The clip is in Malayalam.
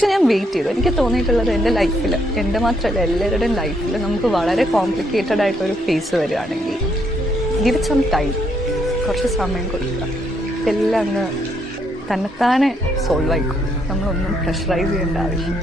പക്ഷെ ഞാൻ വെയിറ്റ് ചെയ്തു. എനിക്ക് തോന്നിയിട്ടുള്ളത് എൻ്റെ ലൈഫിൽ, എൻ്റെ മാത്രമല്ല എല്ലാവരുടെയും ലൈഫിൽ നമുക്ക് വളരെ കോംപ്ലിക്കേറ്റഡ് ആയിട്ടൊരു ഫേസ് വരികയാണെങ്കിൽ ഗിവ് ഇറ്റ് സം ടൈം, കുറച്ച് സമയം കൊടുക്കുക, എല്ലാം അങ്ങ് തന്നെത്താനെ സോൾവ് ആയിക്കും. നമ്മളൊന്നും പ്രഷറൈസ് ചെയ്യേണ്ട ആവശ്യം.